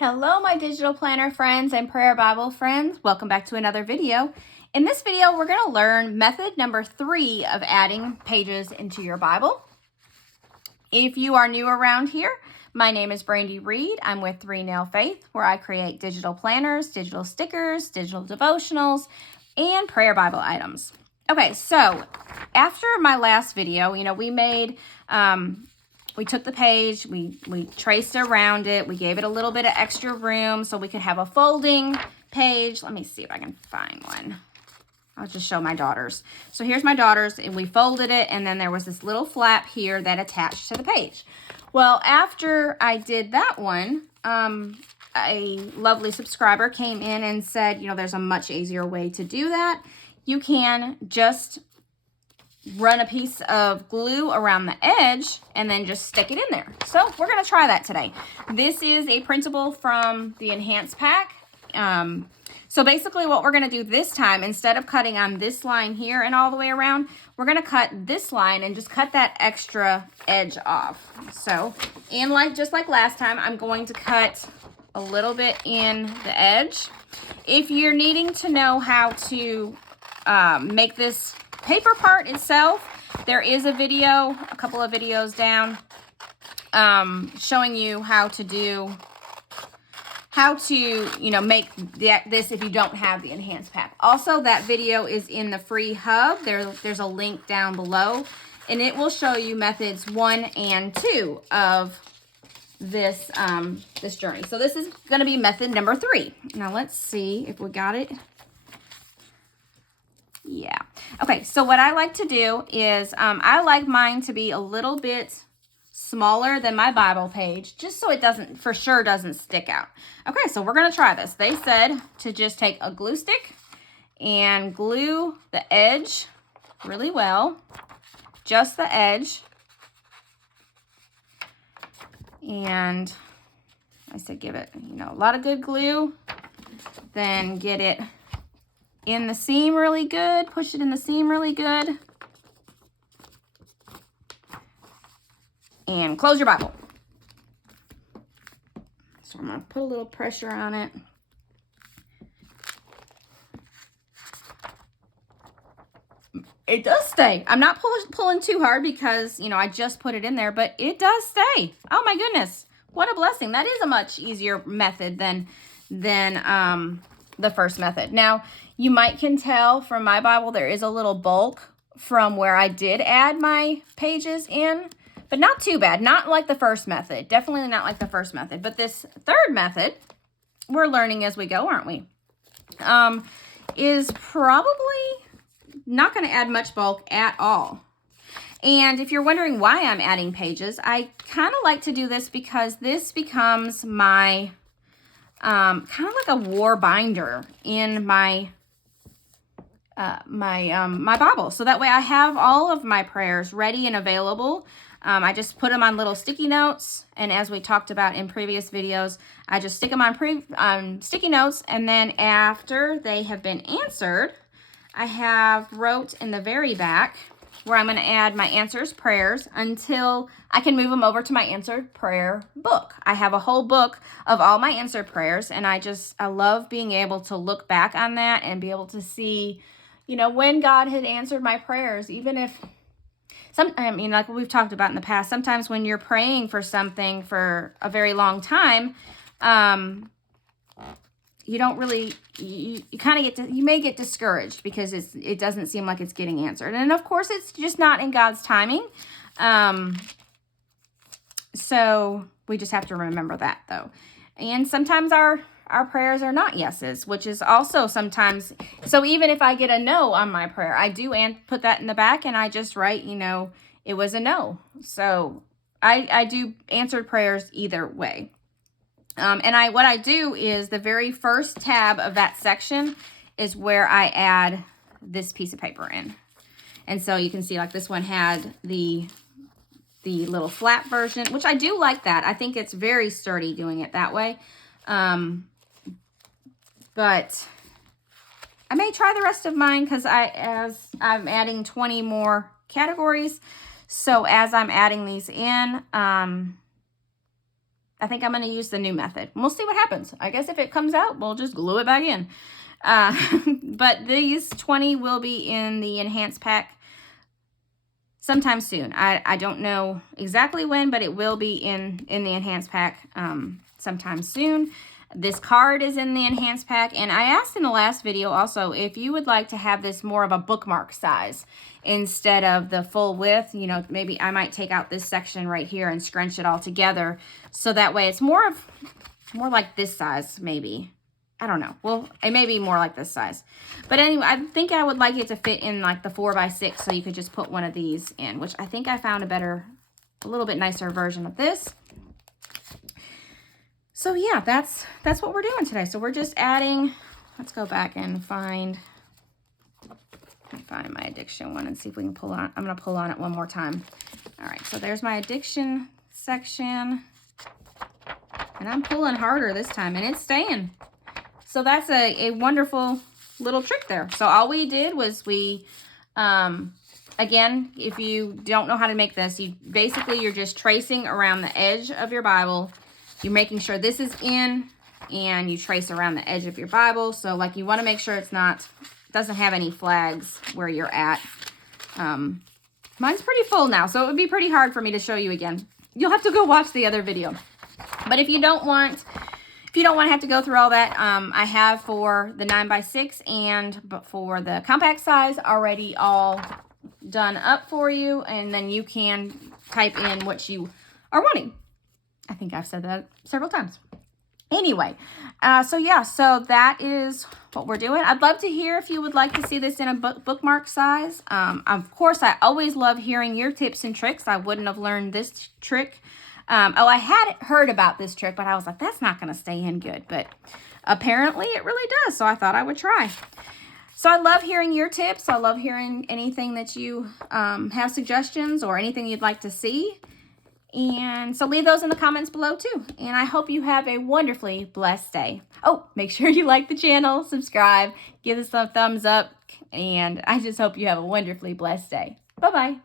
Hello, my digital planner friends and prayer Bible friends. Welcome back to another video. In this video, we're going to learn method number 3 of adding pages into your Bible. If you are new around here, my name is Brandi Reed. I'm with 3 Nail Faith, where I create digital planners, digital stickers, digital devotionals, and prayer Bible items. Okay, so after my last video, we made... we took the page, we traced around it, we gave it a little bit of extra room so we could have a folding page. Let me see if I can find one. I'll just show my daughter's. So here's my daughter's, and we folded it, and then there was this little flap here that attached to the page. Well, after I did that one, a lovely subscriber came in and said, there's a much easier way to do that. You can just run a piece of glue around the edge and then just stick it in there. So we're going to try that today. This is a printable from the Enhanced Pack. So basically what we're going to do this time, instead of cutting on this line here and all the way around, we're going to cut this line and just cut that extra edge off. So, and just like last time, I'm going to cut a little bit in the edge. If you're needing to know how to make this paper part itself, there is a video, a couple of videos down, showing you how to make this if you don't have the Enhanced Pack. Also, that video is in the free hub. There's a link down below, and it will show you methods 1 and 2 of this this journey. So this is going to be method number 3. Now let's see if we got it. Yeah. Okay, so what I like to do is I like mine to be a little bit smaller than my Bible page, just so it for sure doesn't stick out. Okay, so we're going to try this. They said to just take a glue stick and glue the edge really well, just the edge. And I said give it, a lot of good glue, then get it in the seam really good, push it in the seam really good, and close your Bible. So I'm going to put a little pressure on it. It does stay. I'm not pulling too hard because, I just put it in there, but it does stay. Oh my goodness. What a blessing. That is a much easier method than the first method. Now, you can tell from my Bible there is a little bulk from where I did add my pages in, but not too bad. Not like the first method. Definitely not like the first method. But this third method, we're learning as we go, aren't we? Is probably not going to add much bulk at all. And if you're wondering why I'm adding pages, I kind of like to do this because this becomes my kind of like a war binder in my my Bible. So that way I have all of my prayers ready and available. I just put them on little sticky notes, and as we talked about in previous videos, I just stick them on sticky notes, and then after they have been answered, I have wrote in the very back where I'm going to add my answers prayers until I can move them over to my answered prayer book. I have a whole book of all my answered prayers, and I love being able to look back on that and be able to see, when God had answered my prayers. Even if like we've talked about in the past, sometimes when you're praying for something for a very long time, you don't really, you kind of you may get discouraged because it doesn't seem like it's getting answered. And of course, it's just not in God's timing. So we just have to remember that, though. And sometimes our prayers are not yeses, which is also sometimes, so even if I get a no on my prayer, I do put that in the back and I just write, it was a no. So I do answered prayers either way. And what I do is the very first tab of that section is where I add this piece of paper in. And so you can see like this one had the little flat version, which I do like that. I think it's very sturdy doing it that way. But I may try the rest of mine because as I'm adding 20 more categories. So as I'm adding these in, I think I'm going to use the new method. We'll see what happens. I guess if it comes out, we'll just glue it back in. But these 20 will be in the enhanced pack sometime soon. I don't know exactly when, but it will be in the enhanced pack sometime soon. This card is in the enhanced pack, and I asked in the last video also if you would like to have this more of a bookmark size instead of the full width. You know, maybe I might take out this section right here and scrunch it all together, so that way it's more like this size, maybe. I don't know. Well, it may be more like this size. But anyway, I think I would like it to fit in like the 4x6, so you could just put one of these in, which I think I found a little bit nicer version of this. So yeah, that's what we're doing today. So we're just adding, let's go back and find my addiction one and see if we can pull on. I'm going to pull on it one more time. All right, so there's my addiction section. And I'm pulling harder this time, and it's staying. So that's a wonderful little trick there. So all we did was we, again, if you don't know how to make this, you're just tracing around the edge of your Bible. You're making sure this is in, and you trace around the edge of your Bible. So like you want to make sure doesn't have any flags where you're at. Mine's pretty full now, so it would be pretty hard for me to show you again. You'll have to go watch the other video. But if you don't want to have to go through all that, I have for the 9x6 and for the compact size already all done up for you, and then you can type in what you are wanting. I think I've said that several times. Anyway, so yeah, so that is what we're doing. I'd love to hear if you would like to see this in a bookmark size. Of course, I always love hearing your tips and tricks. I wouldn't have learned this trick. I had heard about this trick, but I was like, that's not going to stay in good. But apparently it really does, so I thought I would try. So I love hearing your tips. I love hearing anything that you have suggestions or anything you'd like to see. And so leave those in the comments below too. And I hope you have a wonderfully blessed day. Oh, make sure you like the channel, subscribe, give us a thumbs up, and I just hope you have a wonderfully blessed day. Bye-bye.